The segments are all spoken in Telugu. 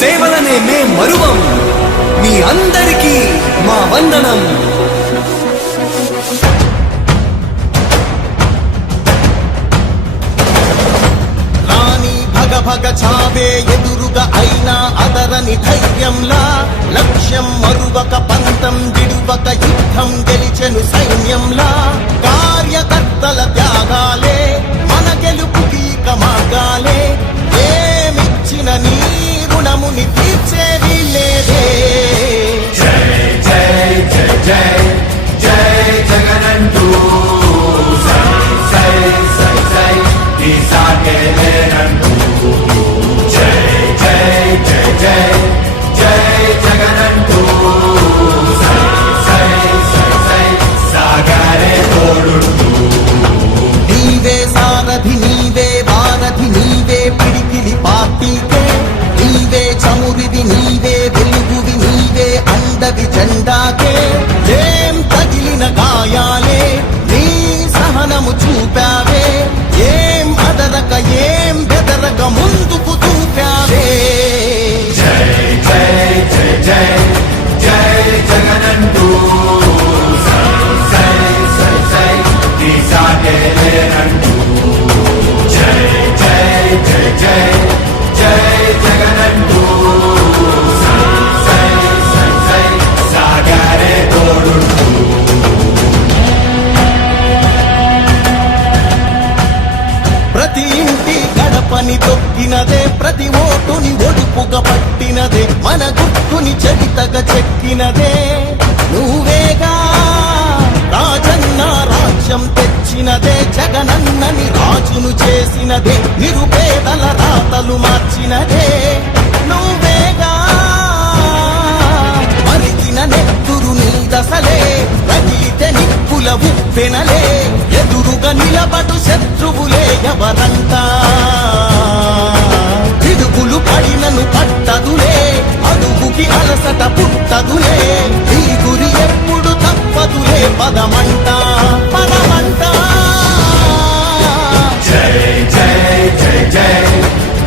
సేవలనే మే మరువం. మీ అందరికీ మా వందనం. రాణి భగ భగ చావే ఎదురుగా అయినా అదరని ధైర్యంలా, లక్ష్యం మరువక పంతం విడువక యుద్ధం గెలిచెను సైన్యంలా. కార్యకర్తల త్యాగాలే మన గెలుపుకి మార్గాలే. ఏమిచ్చిన నీ రుణముని తీర్చేది లేదే. జై జై జై జై జై జగనంటూ సై సై సై సై ఈ సాగే లేనంటూ. జై జై జై జై జై జగనంటూ సై సై సై సై సాగరే తోడుంటూ. నీవే సారథి నీవే వారధి నీవే పిడికిలి పార్టీకే. నీవే చమురివి నీవే వెలుగువి నీవే అండవి జెండాకే. ఏం తగిలిన గాయాలే నీ సహనము చూపావే. ఏం అదరక ఏం బెదరక ముందుకు చూపావే. జై జై జై జై జై జగనంటూ సై సై సై సై ఈ సాగే లేనంటూ. జై జై జై జై జై జగనంటూ సై సై సై సై సాగరే తోడుంటూ. ప్రతి ఇంటి గడపని తొక్కినదే, ప్రతి ఓటుని ఒడుపుగా పట్టినదే, మన గుట్టుని చరితగా చెక్కినదే నువ్వేగా. రాజన్న రాజ్యం తెచ్చినదే, జగనన్నని రాజును చేసినదే, నిరుపేదల రాతలు మార్చినదే నువ్వేగా. మరిగిన నెత్తురు నీ దశలే, రగిలితే నిప్పుల ఉప్పెనలే, ఎదురుగా నిలబడు శత్రువులే ఎవరంట. పిడుగులు పడినను పట్టదులే, అడుగుకి అలసట పుట్టదులే, ఈ గురి ఎప్పుడు తప్పదులే, పదమంట పదమంట. జై జై జై జై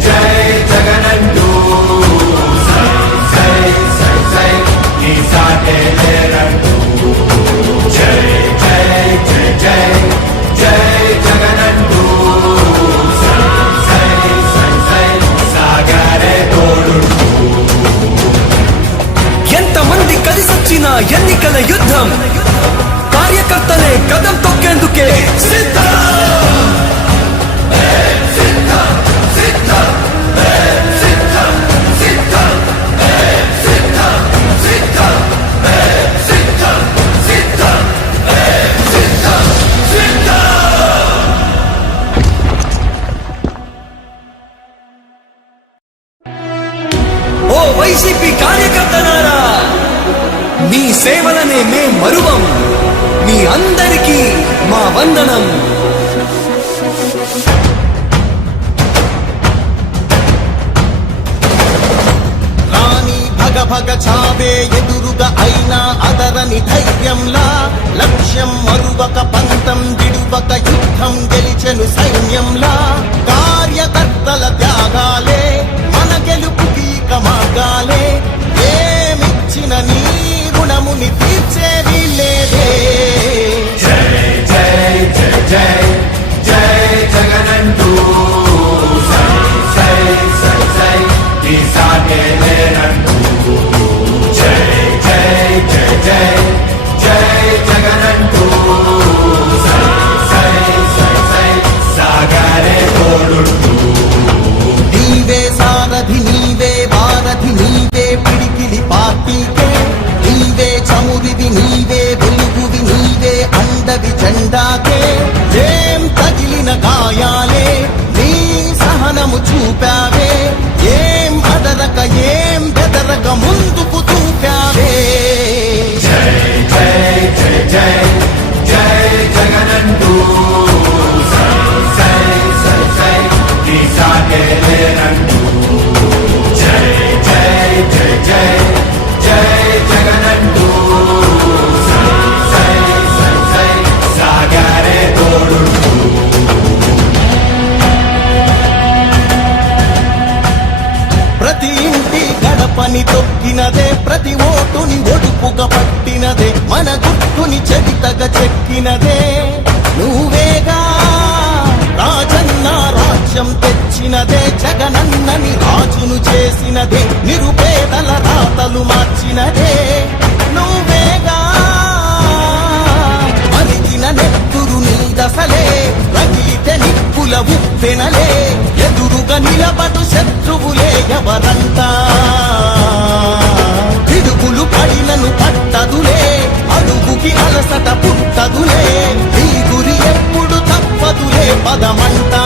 జై జగనంటూ సై సై సై సై ఈ సాగే లేనంటూ. జై జై జై జై జై జగనంటూ సై సై సై సై సాగరే తోడుంటూ. ఎంతమంది కలిసొచ్చిన ఎన్నికల యుద్ధం, కార్యకర్తలే కదం తొక్కేందుకే సిద్ధం. ఓ వైసీపీ కార్యకర్తలారా, మీ సేవలనే మే మరువం. మీ అందరికీ మా వందనం. రాణి భగ భగ చావే ఎదురుగా అయినా అదరని ధైర్యంలా, లక్ష్యం మరువక పంతం విడువక యుద్ధం గెలిచెను సైన్యంలా. కార్యకర్తల త్యాగాలే మన గెలుపుకి మార్గాలే. ఏమిచ్చిన నీ రుణముని తీర్చేది లేదే. జై జై జై జై జై జగనంటూ సై సై సై సై ఈ సాగే లేనంటూ. జై జై జై జై జై జగనంటూ సై సై సై సై సాగరే తోడుంటూ. నీవే సారథి నీవే వారధి నీవే పిడికిలి పార్టీకే. నీవే చమురివి నీవే వెలుగువి నీవే అండవి జెండాకే. ఏం తగిలిన గాయాలే నీ సహనము చూపావే. ఏం అదరక ఏం బెదరక ముందుకు చూపావే. జై జై జై జై జై జగనంటూ సై సై సై సై ఈ సాగే లేనంటూ. జై జై జై జై జై జగనంటూ సై సై సై సై సాగరే తోడుంటూ. తెచ్చినదే జగనన్నని రాజును చేసినదే నిరుపేదల రాతలు మార్చినదే నువ్వేగా మరిగిన నెత్తురు నీ దశలే రగిలితే నిప్పుల ఉప్పెనలే ఎదురుగా నిలబడు శత్రువులే ఎవరంతా పిడుగులు పడినను పట్టదులే అడుగుకి అలసట పుట్టదులే నీ గురి ఎప్పుడు తప్పదులే పదమంటా